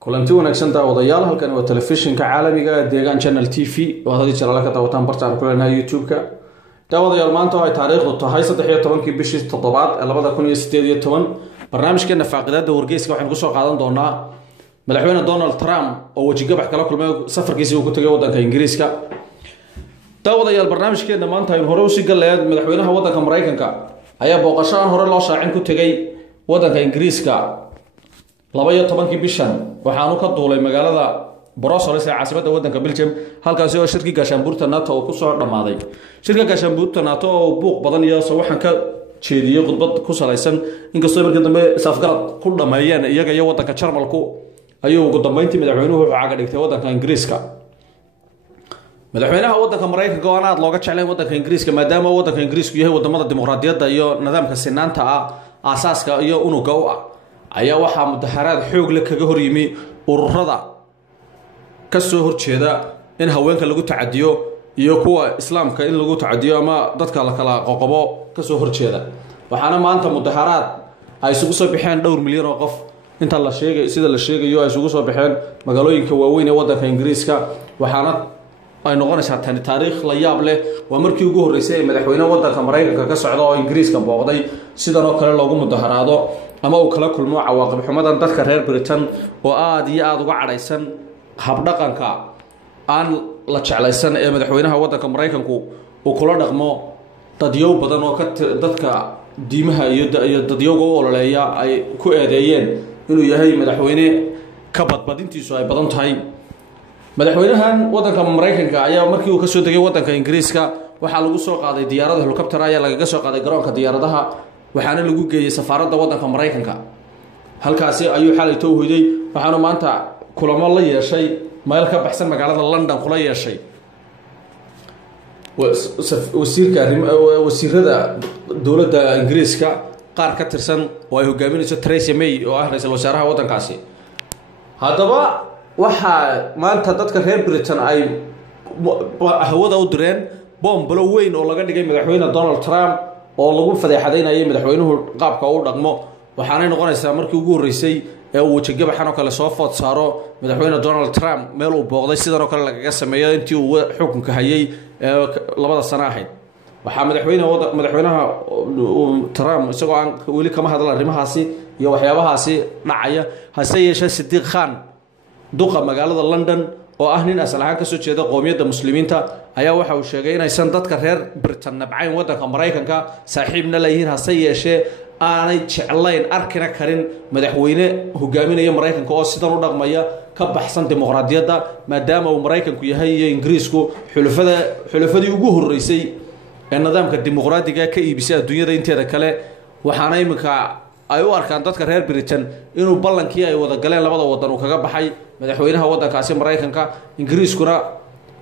kulanti wanaagsan daawadayaal halkan waa telefishinka caalamiga deegaan channel TV oo hadii jira la ka daawataan bartaan ku leenahay YouTube-ka daawadayaal maanta ay taariikhdu tahay 13 bishii 7 2018 barnaamijkeena faaqidaada wargeyska waxaan ku soo qaadan doonaa madaxweyne Donald Trump oo wajigabax kala kulmay safarkiisa uu ku tagay wadanka Ingiriiska daawadayaal barnaamijkeena maanta ay hore u sii galayeen madaxweynaha wadanka Mareykanka ayaa booqasho hore loo shaacin ku tagay wadanka Ingiriiska 12 bishan waxaanu ka duulay magaalada Brussels ee caasimadda wadanka Belgium halkaas oo shirkii gaashaanbuurta NATO uu ku soo dhamaaday shirka gaashaanbuurta NATO oo buuq badan iyo soo waxaan ka jeediyay khudbad ku salaysan inkastoo markii dambe safgarad ku dhameeyeen iyaga iyo wadanka Jarmalku ayuu ugu dambeyntii madaxweynuhu wuxuu caaga dhigtay wadanka Ingiriiska madaxweynaha wadanka Mareykanka oo aad looga jeclay wadanka Ingiriiska maadaama wadanka Ingiriisku yahay wadamada dimuqraadiyadda iyo nidaamka sinaanta asaaska iyo unuga u ayaa waxa mudaharaad xoog leh kaga hor yimi ururada ka soo horjeeda in haweenka lagu tacadiyo iyo kuwa islaamka in lagu tacadiyo ama dadka la kala qoqobo ka soo horjeeda waxaana maanta mudaharaad ay isugu soo bixeen dhowr milyan oo qof inta la sheegay sida la sheegayo ay isugu soo bixeen magaalooyinka waaweyn ee wadanka Ingiriiska waxaana ay noqonaysaa tan taariikh la yaab leh waa markii ugu horeysay ee madaxweynaha wadanka Mareykanka ka socdo oo Ingiriiska booqday sidan oo kale loogu mudaharaado ama uu kala kulmo cawaaqib xumadan dadka reer Britain oo aad iyo aad uga cadhaysan habdhaqanka aan la jeclaysan ee madaxweynaha wadanka Mareykanku uu kula dhaqmo dadyow badan oo dadka diimaha iyo dadyowga u ololeeya ay ku eedeeyeen inuu yahay madaxweyne ka badbadintiisu ay badan tahay madaxweynahan wadanka Mareykanka ayaa markii uu ka soo degay wadanka Ingiriiska waxa lagu soo qaaday diyaaradaha helicopter ayaa laga soo qaaday garoonka diyaaradaha waxaana lagu geeyay safaaradda wadanka Mareykanka halkaasi ayuu xalay toohiyay waxaanu maanta kulamo la yeeshay meel ka baxsan magaalada London kula yeeshay wasiirada dawladda Ingiriiska qaar ka tirsan oo ay hogaaminayso Theresa May oo ah ra'iisul wasaaraha wadankaasi hadaba waxa maanta dadka reer Britain ay hawada u direen bombalo weyn oo laga dhigay madaxweyne Donald Trump oo lagu fadeexadeynayay madaxweynuhu qaabka uu dhaqmo waxaanay noqonaysaa markii ugu horeysay ee uu wajigabaxan oo kale soo food saaro madaxweyne Donald Trump meel uu booqday sidan oo kale lagaga sameeyay intii uu xukunka hayay labada sano ahayd waxa madaxweynaha Trump isagoo aan weli kama hadal arrimahaasi iyo waxyaabahaasi dhacaya hase yeeshee Sidiq Khan duqa magaalada London oo ah nin asal ahaan ka soo jeeda qoomiyadda muslimiinta ayaa waxa uu sheegay in aysan dadka reer Britain nabcayn wadanka Mareykanka saaxiibna leeyihiin hase yeeshee aanay jeclayn arkina karin madaxweyne hogaaminaya Mareykanka oo sidan u dhaqmaya ka baxsan dimuqraadiyadda maadaama uu Mareykanku yahay iyo Ingiriisku xulafadii ugu horeysay ee nidaamka dimuqraadiga ka iibisay adduunyada inteeda kale waxaana imika ay u arkaan dadka reer Britain inuu ballankii ay wada galeen labada wadan uu kaga baxay madaxweynaha wadankaasi Mareykanka Ingiriiskuna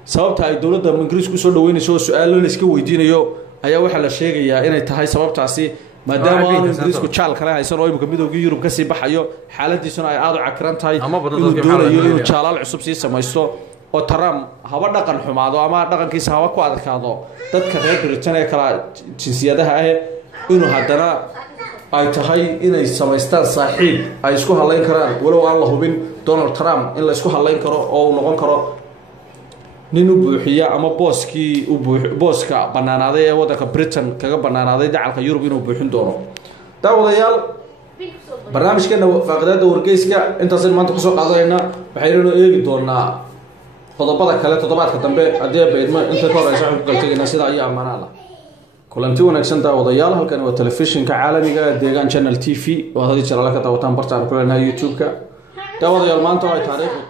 sababta ay dawladda Ingiriisku soo dhaweynayso su'aalo la iska weydiinayo ayaa waxa la sheegayaa inay tahay sababtaasi maadaama Ingiriisku jaal kale haysan oo imika midowga Yurub ka sii baxayo xaaladiisuna ay aad u cakiran tahay inuu doonayo inuu jaalaal cusub sii samaysto oo Trump haba dhaqan xumaado ama dhaqankiisa haba ku adkaado dadka reer Britain ee kala jinsiyadaha ah inuu haddana ay tahay inay samaystaan saaxiib ay isku haleyn karaan walow aan la hubin Donald Trump in la isku haleyn karo oo uu noqon karo nin u buuxiya ama booska banaanaaday ee wadanka Britain kaga banaanaaday dacalka Yurub inuu buuxin doono daawadayaal barnaamijkeena faaqidaada wargeyska intaas maanta ku soo qaadanayna waxaynu eegi doonaa qodobada kale toddobaadka dambe hadii baydma inta ka horeysa waxaan ku qalteynaa sida ay amaanada kulanti wanaagsan daawadayaal halkan waa telefishinka caalamiga deegaan channel TV oo hadii jira la ka daawataan bartaan ku leenahay YouTube-ka daawadayaal maanta ay taariikhdu